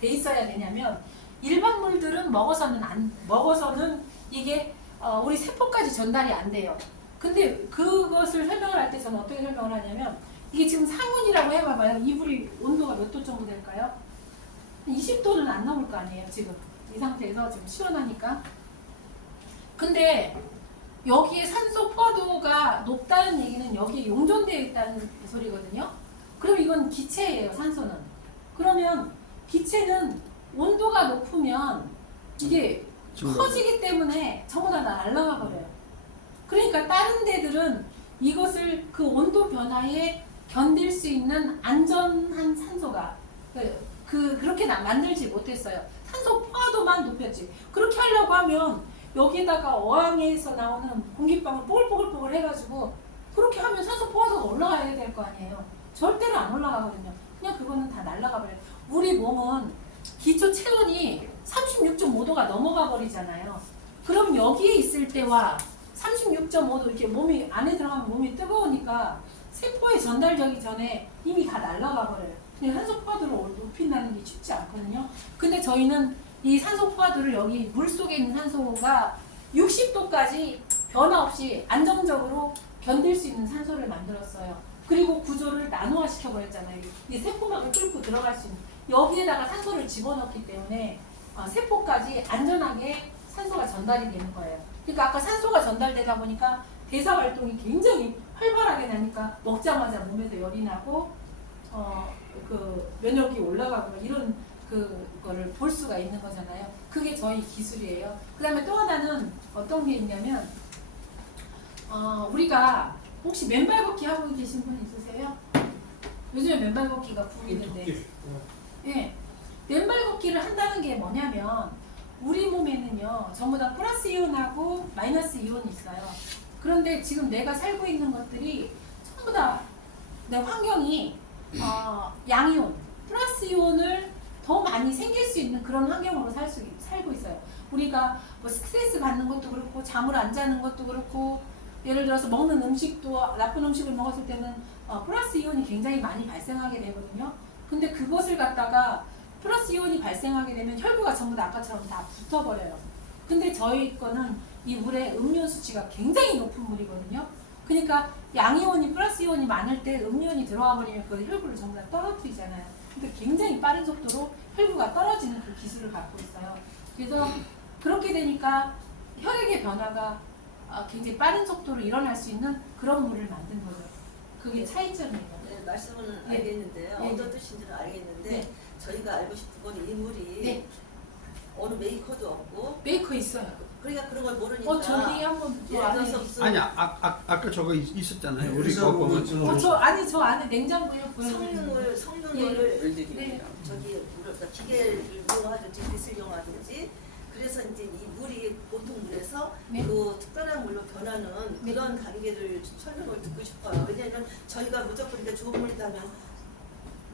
돼 있어야 되냐면 일반 물들은 먹어서는 이게 우리 세포까지 전달이 안 돼요. 근데 그것을 설명을 할 때 저는 어떻게 설명을 하냐면 이게 지금 상온이라고 해봐봐요. 이불이 온도가 몇 도 정도 될까요? 20도는 안 넘을 거 아니에요. 지금 이 상태에서 지금 시원하니까. 근데 여기에 산소 포화도가 높다는 얘기는 여기에 용존되어 있다는 소리거든요. 그럼 이건 기체예요. 산소는. 그러면 기체는 온도가 높으면 이게 커지기 때문에 전부 다 날아가 버려요. 그러니까 다른 데들은 이것을 그 온도 변화에 견딜 수 있는 안전한 산소가 그렇게 만들지 못했어요. 산소 포화도만 높였지. 그렇게 하려고 하면 여기에다가 어항에서 나오는 공기방울 뽀글뽀글 해가지고 그렇게 하면 산소 포화도가 올라가야 될 거 아니에요. 절대로 안 올라가거든요. 그냥 그거는 다 날아가 버려요. 우리 몸은 기초 체온이 36.5도가 넘어가 버리잖아요. 그럼 여기에 있을 때와 36.5도 이렇게 몸이 안에 들어가면 몸이 뜨거우니까 세포에 전달되기 전에 이미 다 날아가 버려요. 그냥 산소 포화도를 높인다는 게 쉽지 않거든요. 근데 저희는 이 산소 포화도를 여기 물 속에 있는 산소가 60도까지 변화 없이 안정적으로 견딜 수 있는 산소를 만들었어요. 그리고 구조를 나노화 시켜버렸잖아요. 이 세포막을 뚫고 들어갈 수 있는 여기에다가 산소를 집어넣기 때문에 세포까지 안전하게 산소가 전달이 되는 거예요. 그러니까 아까 산소가 전달되다 보니까 대사 활동이 굉장히 활발하게 나니까 먹자마자 몸에서 열이 나고 그 면역이 올라가고 이런 그거를 볼 수가 있는 거잖아요. 그게 저희 기술이에요. 그 다음에 또 하나는 어떤 게 있냐면 우리가 혹시 맨발 걷기 하고 계신 분 있으세요? 요즘에 맨발 걷기가 붐이는데 예, 맨발 걷기를 한다는 게 뭐냐면 우리 몸에는요 전부 다 플러스 이온하고 마이너스 이온이 있어요. 그런데 지금 내가 살고 있는 것들이 전부 다 내 환경이 양이온, 플러스 이온을 더 많이 생길 수 있는 그런 환경으로 살고 있어요. 우리가 뭐 스트레스 받는 것도 그렇고 잠을 안 자는 것도 그렇고 예를 들어서 먹는 음식도 나쁜 음식을 먹었을 때는 플러스 이온이 굉장히 많이 발생하게 되거든요. 근데 그것을 갖다가 플러스 이온이 발생하게 되면 혈구가 전부 다 아까처럼 다 붙어버려요. 근데 저희 거는 이 물의 음이온 수치가 굉장히 높은 물이거든요. 그러니까 양이온이 플러스 이온이 많을 때 음이온이 들어와 버리면 그 혈구를 전부 다 떨어뜨리잖아요. 근데 굉장히 빠른 속도로 혈구가 떨어지는 그 기술을 갖고 있어요. 그래서 그렇게 되니까 혈액의 변화가 굉장히 빠른 속도로 일어날 수 있는 그런 물을 만든 거죠. 그게 차이점이에요. 네, 말씀은 네. 알겠는데요. 네. 어떤 뜻인지는 알겠는데 네. 저희가 알고 싶은 건 이 물이 네. 어느 메이커도 없고 메이커 있어요. 그러니까 그런 걸 모르니까 저기 한번 저 안에 아니 아까 저거 있었잖아요. 우리 그래서 거 보면 저 안에 냉장고에 보여드리는 성능을 네. 저기 뭐랄까 기계를 이용하든지 빛을 이용하든지 그래서 이제 이 물이 보통 물에서 네. 그 특별한 물로 변하는 네. 그런 단계를 설명을 듣고 싶어요. 왜냐하면 저희가 무조건 이렇게 좋은 물이다 하면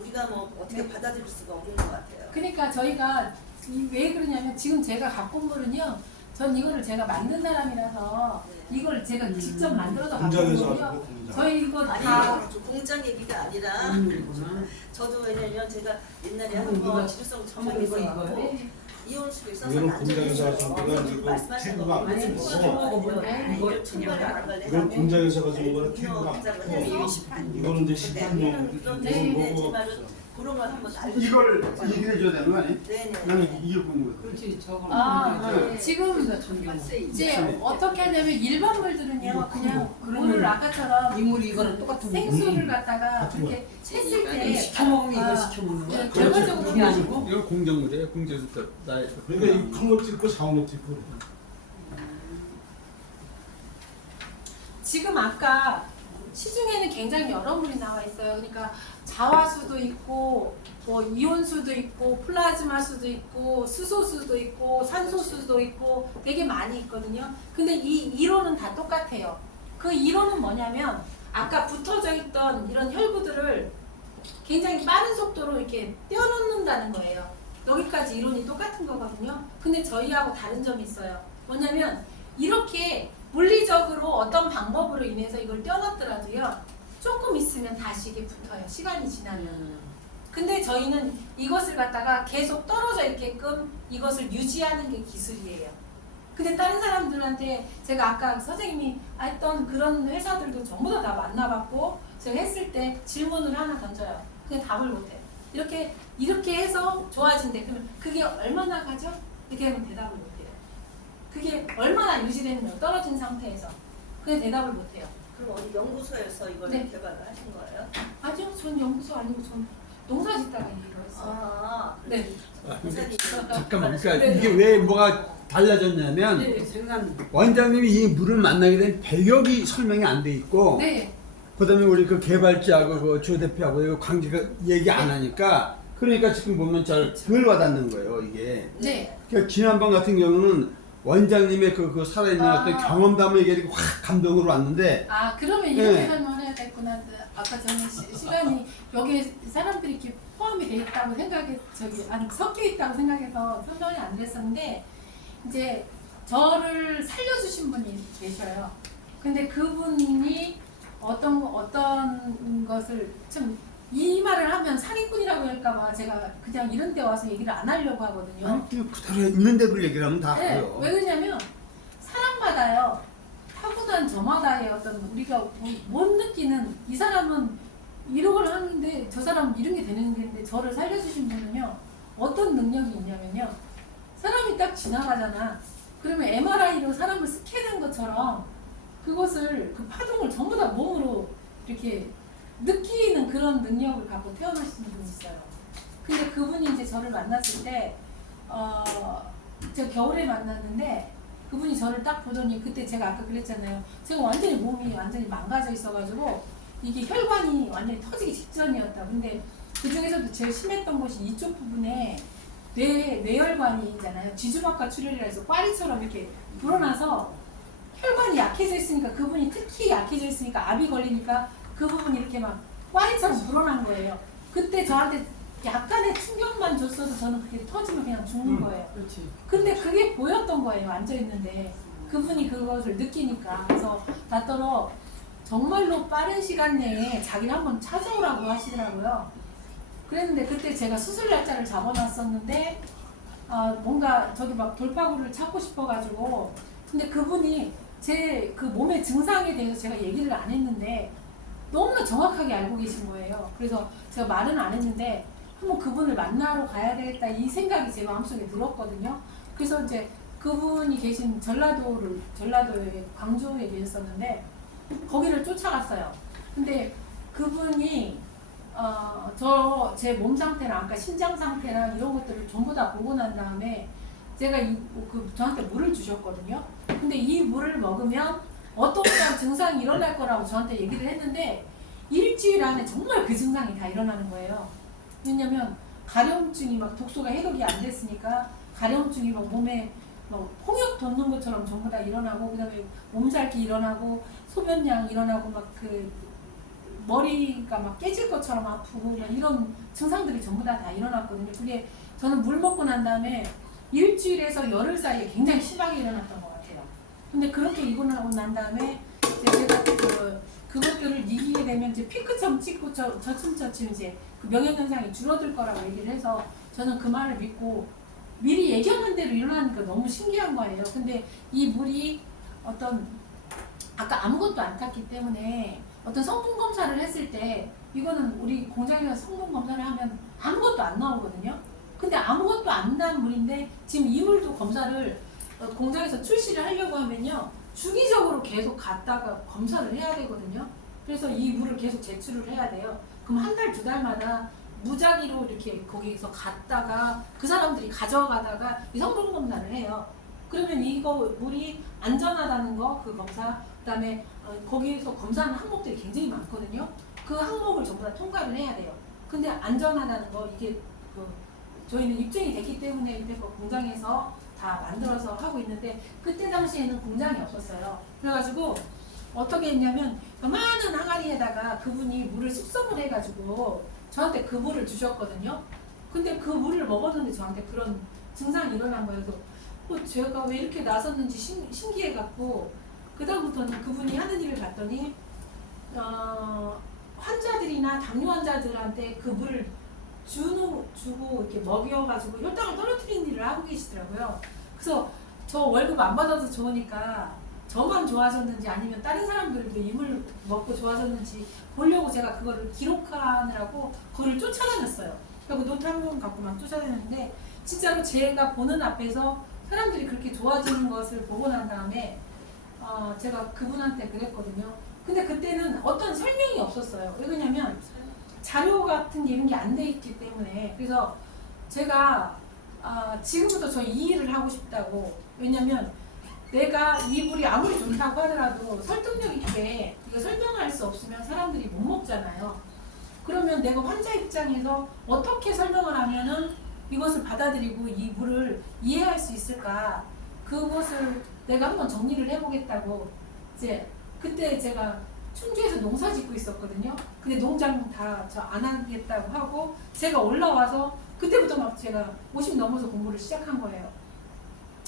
우리가 뭐 어떻게 네. 받아들일 수가 없는 것 같아요. 그러니까 저희가 왜 그러냐면 지금 제가 갖고 온 물은요. 전 이거를 제가 만든 사람이라서 이걸 제가 직접 만들어서 갖고 온 공장에서 거고요. 하는 거, 공장. 저희 이거 아니 다 공장 얘기가 아니라 저도 왜냐면 제가 옛날에 이거 한번 지루성 첨언이 이거 있어갖고 네. 이온수를 써서 이거는 공장에서 하신 거야? 이거 말씀하신 탱크가 거 안 많이 되고. 이걸 충분히 안 걸려. 이건 공장에서 가지고 거는 탱크가 이거는 이제 식단용 네, 제 말은 그런 걸 한번 알고 이걸 얘기해 줘야 되는 거 아니? 네네. 나는 이걸 보는 거야. 그렇지 저거. 네. 지금 이제 어떻게 하냐면 일반 물들은요 그냥 물을 아까처럼 이물이 이거랑 똑같은 거. 생수를 갖다가 그렇게 했을 때 시켜 먹으면 이거 시켜 먹는 거야. 결과적으로 그게 아니고. 이거 공정물이에요. 공정에서 나의 그러니까 이 큰 거 찍고 작은 거 찍고 지금 아까 시중에는 굉장히 여러 물이 나와 있어요. 그러니까 자화수도 있고 뭐 이온수도 있고 플라즈마수도 있고 수소수도 있고 산소수도 있고 되게 많이 있거든요. 근데 이 이론은 다 똑같아요. 그 이론은 뭐냐면 아까 붙어져 있던 이런 혈구들을 굉장히 빠른 속도로 이렇게 떼어놓는다는 거예요. 여기까지 이론이 똑같은 거거든요. 근데 저희하고 다른 점이 있어요. 뭐냐면 이렇게 물리적으로 어떤 방법으로 인해서 이걸 떼어놨더라도요. 조금 있으면 다시 이게 붙어요. 시간이 지나면. 근데 저희는 이것을 갖다가 계속 떨어져 있게끔 이것을 유지하는 게 기술이에요. 근데 다른 사람들한테 제가 아까 선생님이 했던 그런 회사들도 전부 다 만나봤고 제가 했을 때 질문을 하나 던져요. 근데 답을 못해요. 이렇게 해서 좋아진대. 그러면 그게 얼마나 가죠? 이렇게 하면 대답을 못해요. 그게 얼마나 유지되는 거예요? 떨어진 상태에서. 그게 대답을 못해요. 그럼 어디 연구소에서 이걸 네. 개발을 하신 거예요? 아니요, 전 연구소 아니고 전 농사 짓다가 일을 했어요. 아, 네. 선생님. 잠깐만, 그러니까 네. 이게 왜 뭐가 달라졌냐면 네. 생산 원장님이 이 물을 만나게 된 배경이 설명이 안 돼 있고 네. 그다음에 우리 그 개발자하고 그 조 대표하고 이거 강제가 얘기 안 하니까 그러니까 지금 보면 잘 덜 와닿는 거예요 이게. 네. 그러니까 지난번 같은 경우는 원장님의 그 살아있는 어떤 경험담을 얘기하고 확 감동으로 왔는데 아, 그러면 이렇게 네. 설명해야 됐구나. 아까 저는 시간이 여기에 사람들이 이렇게 포함이 돼 있다고 섞여 있다고 생각해서 설명이 안 됐었는데 이제 저를 살려주신 분이 계셔요. 근데 그분이 어떤 것을 참 이 말을 하면 사기꾼이라고 할까봐 제가 그냥 이런 데 와서 얘기를 안 하려고 하거든요. 아니, 그대로 있는 대로 얘기를 하면 다 네, 알아요. 왜 그러냐면 사람마다요 타고난 저마다의 어떤 우리가 못 느끼는 이 사람은 이런 걸 하는데 저 사람은 이런 게 되는 건데 저를 살려주신 분은요 어떤 능력이 있냐면요 사람이 딱 지나가잖아. 그러면 MRI로 사람을 스캔한 것처럼 그것을 그 파동을 전부 다 몸으로 이렇게 느끼는 그런 능력을 갖고 태어나신 분이 있어요. 근데 그분이 이제 저를 만났을 때 제가 겨울에 만났는데 그분이 저를 딱 보더니 그때 제가 아까 그랬잖아요. 제가 완전히 몸이 완전히 망가져 있어가지고 이게 혈관이 완전히 터지기 직전이었다. 근데 그 중에서도 제일 심했던 것이 이쪽 부분에 뇌혈관이 있잖아요. 지주막과 출혈이라 해서 꽈리처럼 이렇게 불어나서 혈관이 약해져 있으니까 그분이 특히 약해져 있으니까 압이 걸리니까 그 부분이 이렇게 막 꽈리처럼 불어난 거예요. 그때 저한테 약간의 충격만 줬어도 저는 그게 터지면 그냥 죽는 거예요. 그렇지. 근데 그게 보였던 거예요. 앉아있는데 그분이 그것을 느끼니까. 그래서 나더러 정말로 빠른 시간 내에 자기를 한번 찾아오라고 하시더라고요. 그랬는데 그때 제가 수술 날짜를 잡아놨었는데 뭔가 저도 막 돌파구를 찾고 싶어가지고 근데 그분이 제 그 몸의 증상에 대해서 제가 얘기를 안 했는데 너무나 정확하게 알고 계신 거예요. 그래서 제가 말은 안 했는데 한번 그분을 만나러 가야 되겠다 이 생각이 제 마음속에 들었거든요. 그래서 이제 그분이 계신 전라도에 광주에 계셨었는데 거기를 쫓아갔어요. 근데 그분이 제 몸 상태랑 아까 신장 상태랑 이런 것들을 전부 다 보고 난 다음에 제가 저한테 물을 주셨거든요. 근데 이 물을 먹으면 어떤 증상이 일어날 거라고 저한테 얘기를 했는데 일주일 안에 정말 그 증상이 다 일어나는 거예요. 왜냐면 가려움증이 막 독소가 해독이 안 됐으니까 가려움증이 막 몸에 막 홍역 돋는 것처럼 전부 다 일어나고 그다음에 몸살기 일어나고 소변량 일어나고 막 그 머리가 막 깨질 것처럼 아프고 막 이런 증상들이 전부 다 일어났거든요. 그게 저는 물 먹고 난 다음에 일주일에서 열흘 사이에 굉장히 심하게 일어났던 것 같아요. 근데 그렇게 일어나고 난 다음에 이제 제가 그것들을 이기게 되면 이제 피크점 찍고 저층저층 이제 그 명예현상이 줄어들 거라고 얘기를 해서 저는 그 말을 믿고 미리 예견한 대로 일어나니까 너무 신기한 거예요. 근데 이 물이 아까 아무것도 안 탔기 때문에 어떤 성분 검사를 했을 때 이거는 우리 공장에서 성분 검사를 하면 아무것도 안 나오거든요. 근데 아무것도 안 난 물인데 지금 이 물도 검사를 공장에서 출시를 하려고 하면요 주기적으로 계속 갔다가 검사를 해야 되거든요. 그래서 이 물을 계속 제출을 해야 돼요. 그럼 한 달, 두 달마다 무작위로 이렇게 거기서 갔다가 그 사람들이 가져가다가 이 성분 검사를 해요. 그러면 이거 물이 안전하다는 거 그 검사 그다음에 거기에서 검사하는 항목들이 굉장히 많거든요. 그 항목을 전부 다 통과를 해야 돼요. 근데 안전하다는 거 이게 저희는 입증이 됐기 때문에 이때 공장에서 다 만들어서 하고 있는데 그때 당시에는 공장이 없었어요. 그래가지고 어떻게 했냐면 많은 항아리에다가 그분이 물을 숙성을 해가지고 저한테 그 물을 주셨거든요. 근데 그 물을 먹었는데 저한테 그런 증상이 일어난 거예요. 그래서 제가 왜 이렇게 나섰는지 신기해갖고 그 다음부터는 그분이 하는 일을 봤더니 환자들이나 당뇨 환자들한테 그 물을 주고 이렇게 먹여가지고 혈당을 떨어뜨리는 일을 하고 계시더라고요. 그래서 저 월급 안 받아도 좋으니까 저만 좋아졌는지 아니면 다른 사람들도 이물 먹고 좋아졌는지 보려고 제가 그거를 기록하느라고 그거를 쫓아다녔어요. 그리고 노트 한 권 갖고 막 쫓아다녔는데 진짜로 제가 보는 앞에서 사람들이 그렇게 좋아지는 것을 보고 난 다음에 제가 그분한테 그랬거든요. 근데 그때는 어떤 설명이 없었어요. 왜 그러냐면 자료 같은 게 이런 게 안 돼 있기 때문에. 그래서 제가 지금부터 저 이 일을 하고 싶다고. 왜냐면 내가 이 물이 아무리 좋다고 하더라도 설득력 있게 이거 설명할 수 없으면 사람들이 못 먹잖아요. 그러면 내가 환자 입장에서 어떻게 설명을 하면은 이것을 받아들이고 이 물을 이해할 수 있을까? 그것을 내가 한번 정리를 해보겠다고. 이제 그때 제가 충주에서 농사 짓고 있었거든요. 근데 농장 다 저 안 하겠다고 하고 제가 올라와서 그때부터 막 제가 50 넘어서 공부를 시작한 거예요.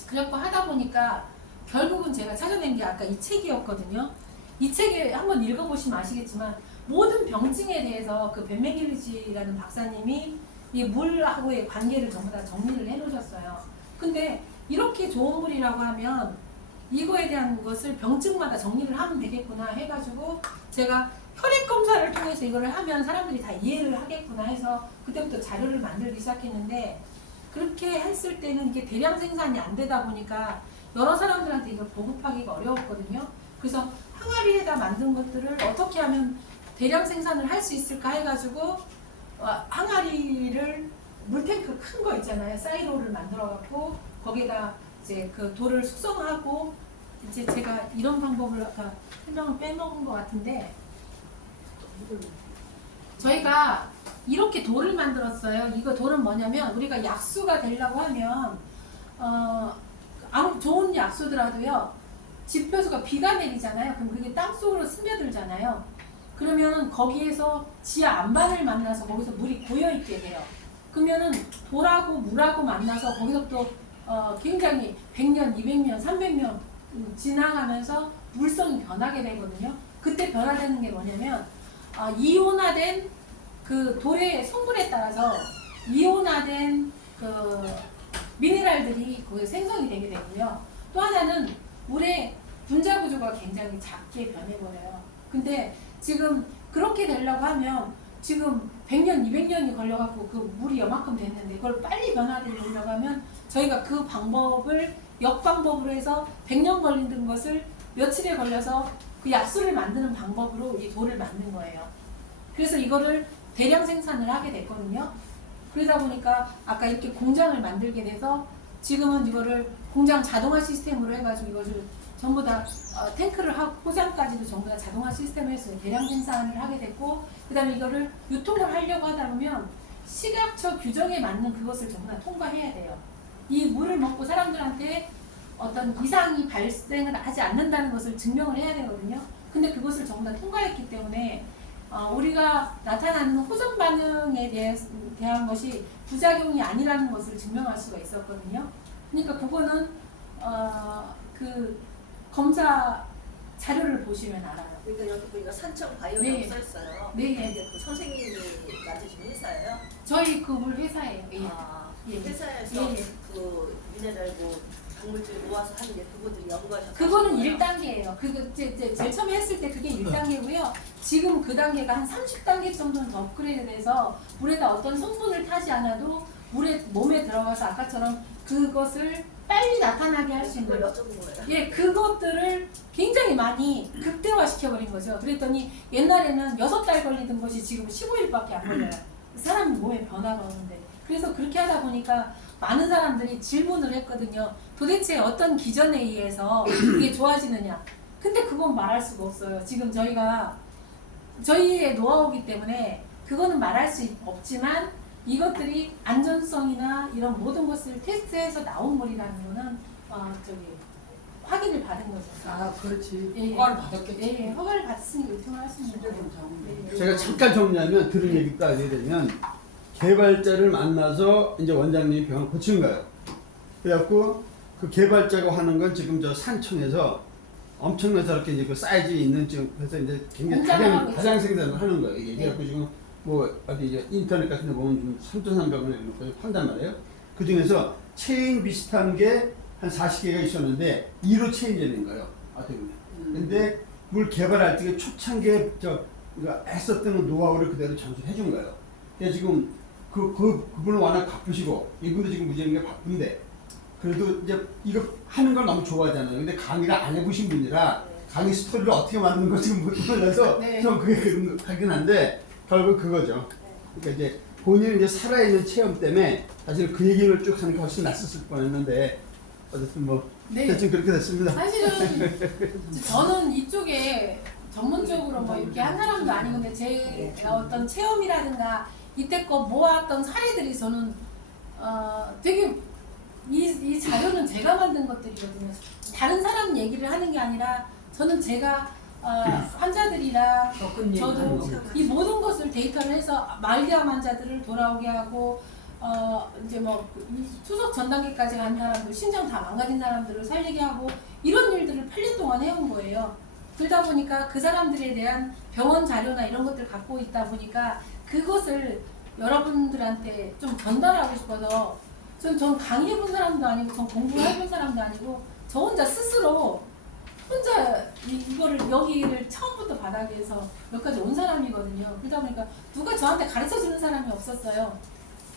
그래갖고 하다 보니까 결국은 제가 찾아낸 게 아까 이 책이었거든요. 이 책에 한번 읽어보시면 아시겠지만 모든 병증에 대해서 그 벤메길리지라는 박사님이 이 물하고의 관계를 전부 다 정리를 해놓으셨어요. 근데 이렇게 좋은 물이라고 하면 이거에 대한 것을 병증마다 정리를 하면 되겠구나 해가지고 제가 혈액 검사를 통해서 이거를 하면 사람들이 다 이해를 하겠구나 해서 그때부터 자료를 만들기 시작했는데 그렇게 했을 때는 이게 대량 생산이 안 되다 보니까 여러 사람들한테 이걸 보급하기가 어려웠거든요. 그래서 항아리에다 만든 것들을 어떻게 하면 대량 생산을 할 수 있을까 해가지고 항아리를 물탱크 큰 거 있잖아요. 사이로를 만들어갖고 거기다 이제 그 돌을 숙성하고 이제 제가 이런 방법을 아까 설명을 빼먹은 것 같은데 저희가 이렇게 돌을 만들었어요. 이거 돌은 뭐냐면 우리가 약수가 되려고 하면 아무 좋은 약수더라도요. 지표수가 비가 내리잖아요. 그럼 그게 땅속으로 스며들잖아요. 그러면 거기에서 지하 안반을 만나서 거기서 물이 고여있게 돼요. 그러면은 돌하고 물하고 만나서 거기서 또 굉장히 100년, 200년, 300년 지나가면서 물성이 변하게 되거든요. 그때 변화되는 게 뭐냐면 이온화된 그 돌의 성분에 따라서 이온화된 그 미네랄들이 거기에 생성이 되게 되고요. 또 하나는 물의 분자 구조가 굉장히 작게 변해버려요. 근데 지금 그렇게 되려고 하면 지금 100년, 200년이 걸려갖고 그 물이 요만큼 됐는데 그걸 빨리 변화되려고 하면 저희가 그 방법을 역방법으로 해서 100년 걸리는 것을 며칠에 걸려서 그 약수를 만드는 방법으로 이 돌을 만든 거예요. 그래서 이거를 대량 생산을 하게 됐거든요. 그러다 보니까 아까 이렇게 공장을 만들게 돼서 지금은 이거를 공장 자동화 시스템으로 해가지고 이거를 전부 다 탱크를 하고 포장까지도 전부 다 자동화 시스템을 해서 대량 생산을 하게 됐고 그 다음에 이거를 유통을 하려고 하다 보면 식약처 규정에 맞는 그것을 전부 다 통과해야 돼요. 이 물을 먹고 사람들한테 어떤 이상이 발생을 하지 않는다는 것을 증명을 해야 되거든요. 근데 그것을 전부 다 통과했기 때문에 우리가 나타나는 호전 반응에 대한 것이 부작용이 아니라는 것을 증명할 수가 있었거든요. 그러니까 그거는 그 검사 자료를 보시면 알아요. 그러니까 여기 보니까 산청 바이오라고 네. 써 있어요. 네. 근데 그 선생님이 만드신 회사예요? 저희 그 물 회사예요. 예. 예. 회사에서 예. 그 미네랄 작물들 모아서 하는 게 그분들이 연구하셨어요. 그거는 1단계예요. 그거 제일 처음에 했을 때 그게 1단계고요. 지금 그 단계가 한 30단계 정도는 더 업그레이드 돼서 물에다 어떤 성분을 타지 않아도 몸에 들어가서 아까처럼 그것을 빨리 나타나게 할 수 있는 그걸 여쭤본 거예요. 예, 그것들을 굉장히 많이 극대화시켜버린 거죠. 그랬더니 옛날에는 6달 걸리던 것이 지금 15일밖에 안 걸려요. 사람 몸에 변화가 오는데. 그래서 그렇게 하다 보니까 많은 사람들이 질문을 했거든요. 도대체 어떤 기전에 의해서 이게 좋아지느냐. 근데 그건 말할 수가 없어요. 지금 저희의 노하우이기 때문에 그거는 말할 수 없지만 이것들이 안전성이나 이런 모든 것을 테스트해서 나온 물이라는 거는 확인을 받은 거죠. 아, 그렇지. 예. 허가를 받았겠지. 예, 허가를 받았으니 유통을 할 수 있는 실제 거예요. 검사하면. 예. 제가 잠깐 정리하면 들은 얘기가 하게 되면 개발자를 만나서 이제 원장님이 병을 고친 거예요. 그래갖고 그 개발자가 하는 건 지금 저 산청에서 엄청나게 저렇게 이제 그 사이즈 있는 지금 그래서 이제 굉장히 공장을 하고 다량 생산을 하는 거예요. 이게 그래갖고 지금 뭐 어디 이제 인터넷 같은 데 보면 3,300원에 이런 거 판단 말이에요. 그 중에서 체인 비슷한 게 한 40개가 있었는데 2로 체인되는 거예요. 어떻게 보면. 근데 물 개발할 때 초창기에 이거 했었던 노하우를 그대로 전수해 준 거예요. 그래서 지금 그분은 워낙 바쁘시고 이분도 지금 무지하게 바쁜데 그래도 이제 이거 하는 걸 너무 좋아하잖아요. 근데 강의를 안 해보신 분이라 강의 스토리를 어떻게 만드는 거 지금 못 몰라서 네. 좀 그게 하긴 한데 결국 그거죠. 그러니까 이제 본인이 이제 살아있는 체험 때문에 사실 그 얘기를 쭉 하는 게 훨씬 낫었을 뻔했는데 어쨌든 뭐 네. 대충 그렇게 됐습니다. 사실은 저는 이쪽에 전문적으로 뭐 이렇게 한 사람도 아니고 제 어떤 체험이라든가 이때껏 모았던 사례들이 저는 되게 이 자료는 제가 만든 것들이거든요. 다른 사람 얘기를 하는 게 아니라 저는 제가 환자들이랑 겪은 저도 얘기하는 이 모든 것을 데이터를 해서 말기암 환자들을 돌아오게 하고 이제 뭐 투석 전 단계까지 간 사람들, 신장 다 망가진 사람들을 살리게 하고 이런 일들을 8년 동안 해온 거예요. 그러다 보니까 그 사람들에 대한 병원 자료나 이런 것들 갖고 있다 보니까 그것을 여러분들한테 좀 전달하고 싶어서 전 강의해본 사람도 아니고 전 공부해본 사람도 아니고 저 혼자 스스로 혼자 이거를 여기를 처음부터 바닥에서 여기까지 온 사람이거든요. 그러다 보니까 누가 저한테 가르쳐주는 사람이 없었어요.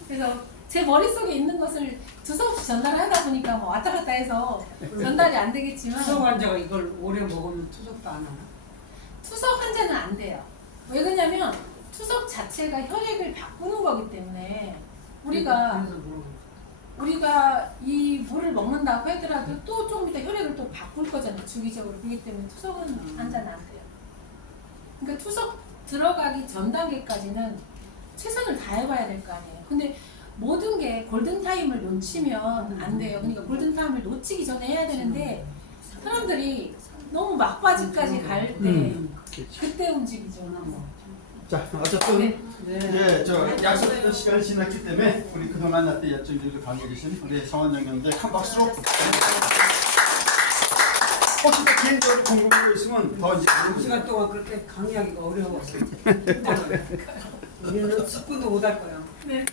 그래서 제 머릿속에 있는 것을 두서없이 전달하다 보니까 뭐 왔다 갔다 해서 전달이 안 되겠지만 투석 환자가 이걸 오래 먹으면 투석도 안 하나? 투석 환자는 안 돼요. 왜 그러냐면 투석 자체가 혈액을 바꾸는 거기 때문에 우리가 그래서 물어보는 우리가 이 물을 먹는다고 하더라도 또 조금 이따 혈액을 또 바꿀 거잖아요. 주기적으로. 그렇기 때문에 투석은 환자는 안 돼요. 그러니까 투석 들어가기 전 단계까지는 최선을 다해봐야 될 거 아니에요. 근데 모든 게 골든타임을 놓치면 안 돼요. 그러니까 골든타임을 놓치기 전에 해야 되는데 사람들이 너무 막바지까지 갈 때 그때 움직이죠. 자 어쨌든 네. 예, 저 약속했던 시간이 지났기 때문에 우리 그동안 나한테 여쭤주셔서 관계 계신 우리 성원영 형제 한 박수로. 혹시 또 개인적으로 궁금한 거 있으면 더 이제 2시간 동안 그렇게 강의하기가 어려웠어. 우리는 10분도 못 할 거야. 네.